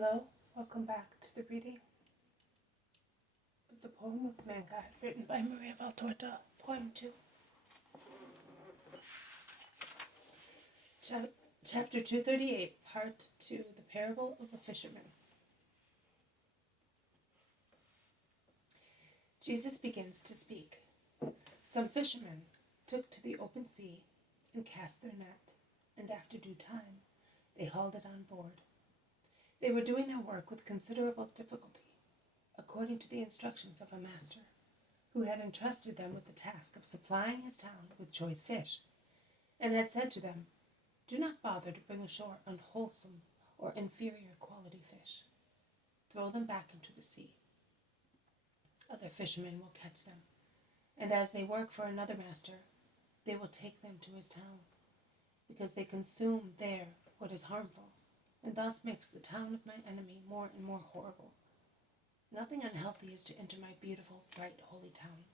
Hello, welcome back to the reading of the poem of Mankind, written by Maria Valtorta, Poem 2. Chapter 238, Part 2, The Parable of the Fisherman. Jesus begins to speak. Some fishermen took to the open sea and cast their net, and after due time they hauled it on board. They were doing their work with considerable difficulty, according to the instructions of a master, who had entrusted them with the task of supplying his town with choice fish, and had said to them, "Do not bother to bring ashore unwholesome or inferior quality fish. Throw them back into the sea. Other fishermen will catch them, and as they work for another master, they will take them to his town, because they consume there what is harmful, and thus makes the town of my enemy more and more horrible. Nothing unhealthy is to enter my beautiful, bright, holy town."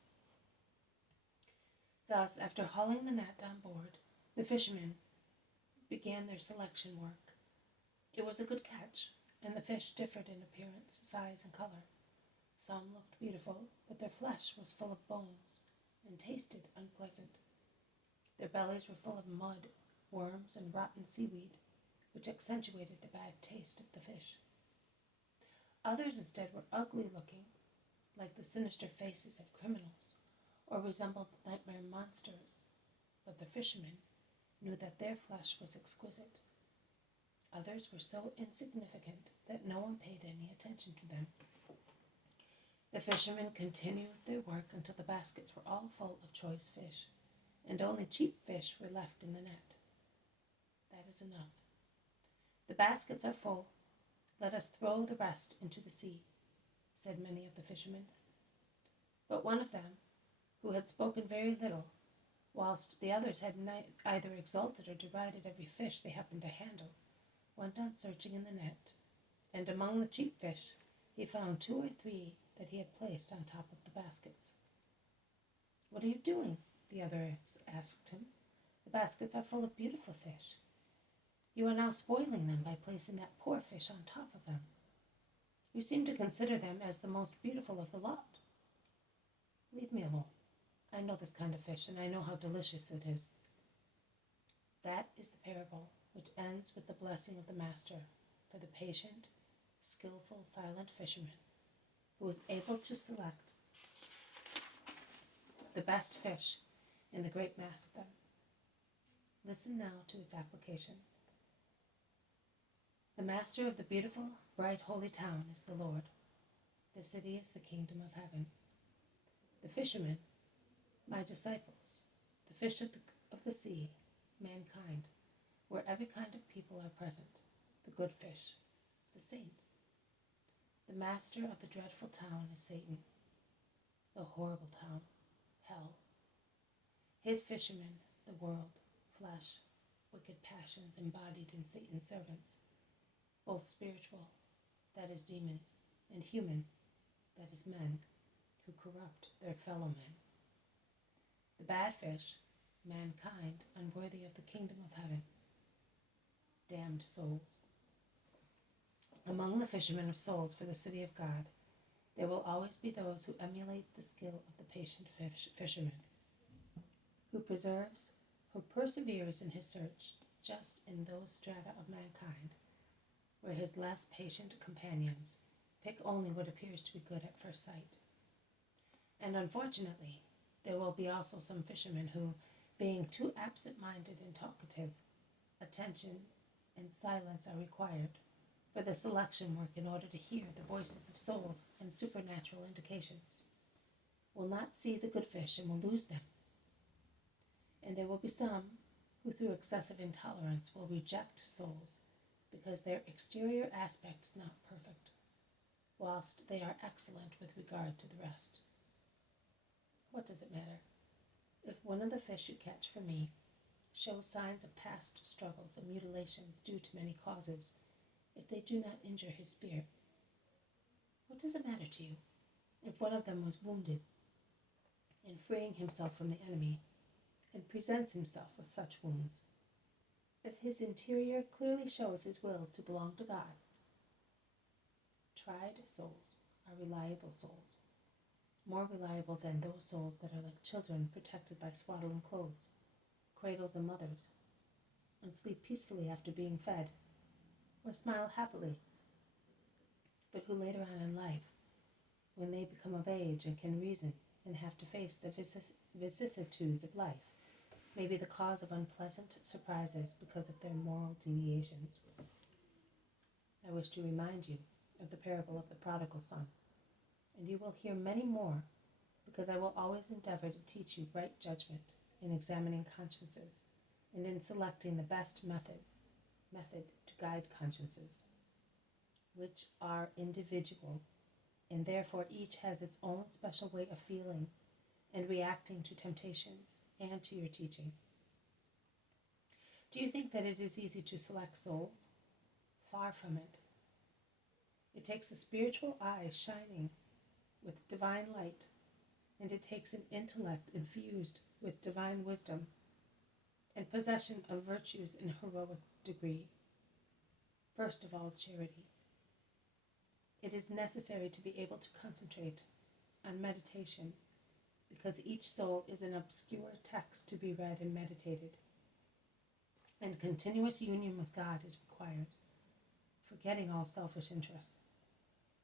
Thus, after hauling the net on board, the fishermen began their selection work. It was a good catch, and the fish differed in appearance, size, and color. Some looked beautiful, but their flesh was full of bones, and tasted unpleasant. Their bellies were full of mud, worms, and rotten seaweed, which accentuated the bad taste of the fish. Others instead were ugly looking, like the sinister faces of criminals, or resembled nightmare monsters, but the fishermen knew that their flesh was exquisite. Others were so insignificant that no one paid any attention to them. The fishermen continued their work until the baskets were all full of choice fish, and only cheap fish were left in the net. "That is enough. The baskets are full. Let us throw the rest into the sea," said many of the fishermen. But one of them, who had spoken very little, whilst the others had either exulted or derided every fish they happened to handle, went on searching in the net, and among the cheap fish he found 2 or 3 that he had placed on top of the baskets. "What are you doing?" the others asked him. "The baskets are full of beautiful fish. You are now spoiling them by placing that poor fish on top of them. You seem to consider them as the most beautiful of the lot. Leave me alone. I know this kind of fish, and I know how delicious it is." That is the parable which ends with the blessing of the master for the patient, skillful, silent fisherman who is able to select the best fish in the great mass of them. Listen now to its application. The master of the beautiful, bright, holy town is the Lord. The city is the kingdom of heaven. The fishermen, my disciples, the fish of the sea, mankind, where every kind of people are present, the good fish, the saints. The master of the dreadful town is Satan, the horrible town, hell. His fishermen, the world, flesh, wicked passions embodied in Satan's servants, both spiritual, that is demons, and human, that is men, who corrupt their fellow men. The bad fish, mankind, unworthy of the kingdom of heaven, damned souls. Among the fishermen of souls for the city of God, there will always be those who emulate the skill of the patient fisherman, who perseveres in his search just in those strata of mankind where his less patient companions pick only what appears to be good at first sight. And unfortunately, there will be also some fishermen who, being too absent-minded and talkative, attention and silence are required for the selection work in order to hear the voices of souls and supernatural indications, will not see the good fish and will lose them. And there will be some who through excessive intolerance will reject souls because their exterior aspect is not perfect, whilst they are excellent with regard to the rest. What does it matter if one of the fish you catch for me shows signs of past struggles and mutilations due to many causes, if they do not injure his spirit? What does it matter to you if one of them was wounded in freeing himself from the enemy and presents himself with such wounds? If his interior clearly shows his will to belong to God, Tried souls are reliable souls, more reliable than those souls that are like children protected by swaddling clothes, cradles and mothers, and sleep peacefully after being fed, or smile happily, but who later on in life, when they become of age and can reason and have to face the vicissitudes of life, may be the cause of unpleasant surprises because of their moral deviations. I wish to remind you of the parable of the prodigal son, and you will hear many more, because I will always endeavor to teach you right judgment in examining consciences and in selecting the best method to guide consciences, which are individual, and therefore each has its own special way of feeling and reacting to temptations and to your teaching. Do you think that it is easy to select souls? Far from it. It takes a spiritual eye shining with divine light, and it takes an intellect infused with divine wisdom and possession of virtues in heroic degree. First of all, charity. It is necessary to be able to concentrate on meditation, because each soul is an obscure text to be read and meditated, and continuous union with God is required, forgetting all selfish interests.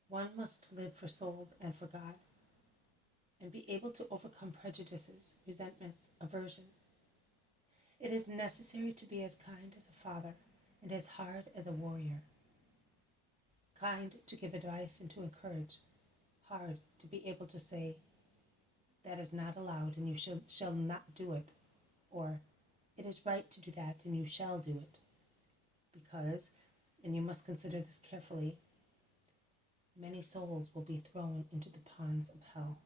One must live for souls and for God, and be able to overcome prejudices, resentments, aversion. It is necessary to be as kind as a father and as hard as a warrior. Kind to give advice and to encourage, hard to be able to say, that is not allowed and you shall not do it, or it is right to do that and you shall do it, because, and you must consider this carefully, many souls will be thrown into the ponds of hell,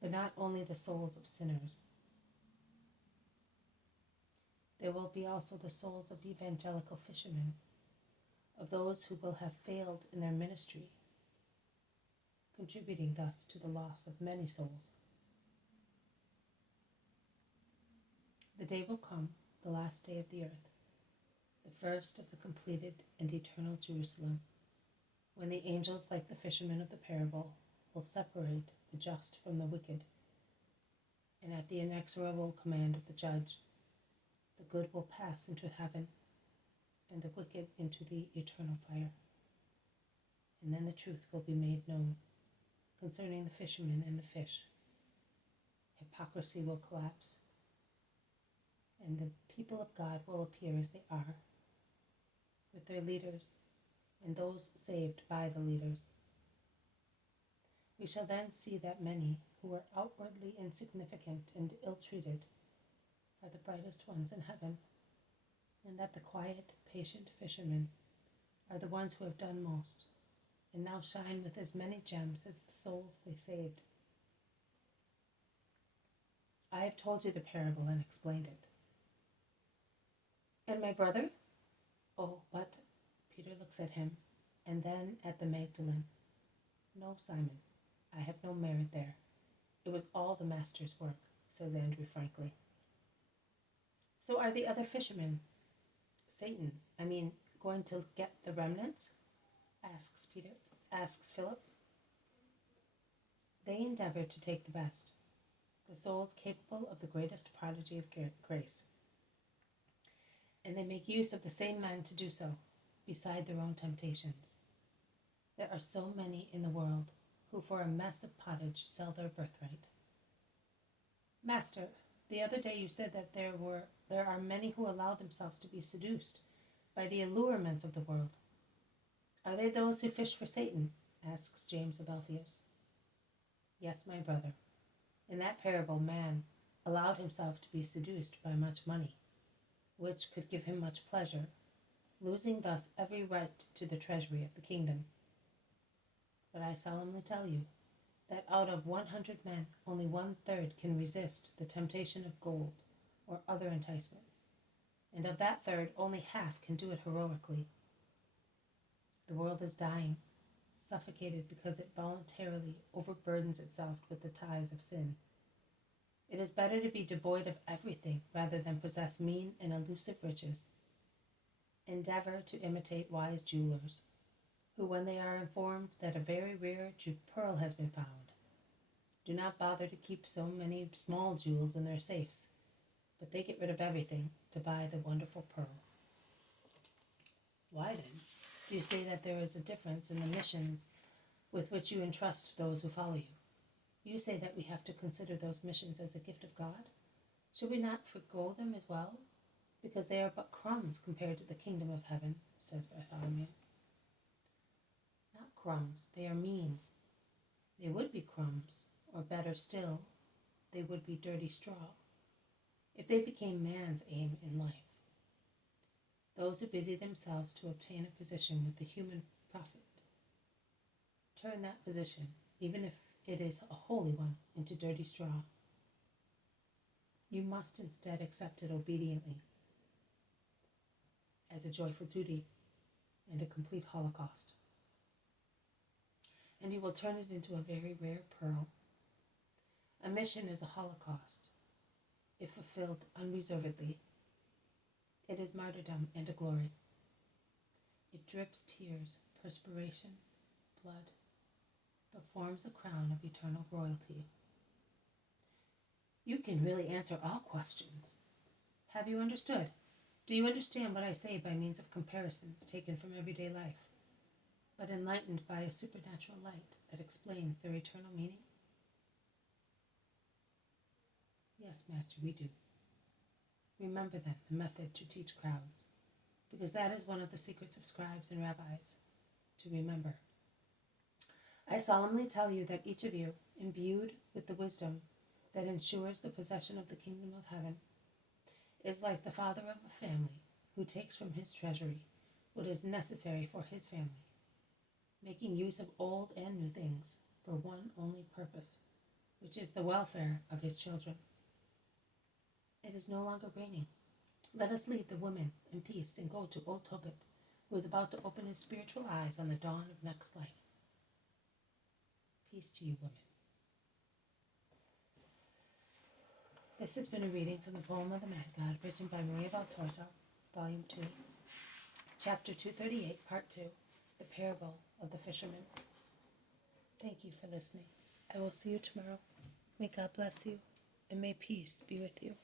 but not only the souls of sinners. There will be also the souls of evangelical fishermen, of those who will have failed in their ministry, contributing thus to the loss of many souls. The day will come, the last day of the earth, the first of the completed and eternal Jerusalem, when the angels, like the fishermen of the parable, will separate the just from the wicked, and at the inexorable command of the judge, the good will pass into heaven, and the wicked into the eternal fire. And then the truth will be made known concerning the fishermen and the fish. Hypocrisy will collapse, and the people of God will appear as they are, with their leaders and those saved by the leaders. We shall then see that many who are outwardly insignificant and ill-treated are the brightest ones in heaven, and that the quiet, patient fishermen are the ones who have done most, and now shine with as many gems as the souls they saved. I have told you the parable and explained it. And my brother? Oh, but Peter looks at him, and then at the Magdalene. No, Simon, I have no merit there. It was all the Master's work, says Andrew frankly. So are the other fishermen, Satan's, going to get the remnants? Asks Philip. They endeavor to take the best, the souls capable of the greatest prodigy of grace, and they make use of the same men to do so, beside their own temptations. There are so many in the world who for a mess of pottage sell their birthright. Master, the other day you said that there are many who allow themselves to be seduced by the allurements of the world. Are they those who fish for Satan? Asks James of Alphaeus. Yes, my brother. In that parable, man allowed himself to be seduced by much money, which could give him much pleasure, losing thus every right to the treasury of the kingdom. But I solemnly tell you that out of 100 men, only 1/3 can resist the temptation of gold or other enticements, and of that third, only half can do it heroically. The world is dying, suffocated because it voluntarily overburdens itself with the ties of sin. It is better to be devoid of everything rather than possess mean and elusive riches. Endeavor to imitate wise jewelers, who, when they are informed that a very rare pearl has been found, do not bother to keep so many small jewels in their safes, but they get rid of everything to buy the wonderful pearl. Why then do you say that there is a difference in the missions with which you entrust those who follow you? You say that we have to consider those missions as a gift of God. Should we not forego them as well? Because they are but crumbs compared to the kingdom of heaven, says Bartholomew. Not crumbs, they are means. They would be crumbs, or better still, they would be dirty straw, if they became man's aim in life. Those who busy themselves to obtain a position with the human prophet turn that position, even if it is a holy one, into dirty straw. You must instead accept it obediently as a joyful duty and a complete holocaust. And you will turn it into a very rare pearl. A mission is a holocaust, if fulfilled unreservedly. It is martyrdom and a glory. It drips tears, perspiration, blood, but forms a crown of eternal royalty. You can really answer all questions. Have you understood? Do you understand what I say by means of comparisons taken from everyday life, but enlightened by a supernatural light that explains their eternal meaning? Yes, Master, we do. Remember then the method to teach crowds, because that is one of the secrets of scribes and rabbis, to remember. I solemnly tell you that each of you, imbued with the wisdom that ensures the possession of the kingdom of heaven, is like the father of a family who takes from his treasury what is necessary for his family, making use of old and new things for one only purpose, which is the welfare of his children. It is no longer raining. Let us leave the women in peace and go to old Tobit, who is about to open his spiritual eyes on the dawn of next life. Peace to you, women. This has been a reading from the poem of the Mad God, written by Maria Valtorta, Volume 2, Chapter 238, Part 2, The Parable of the Fisherman. Thank you for listening. I will see you tomorrow. May God bless you, and may peace be with you.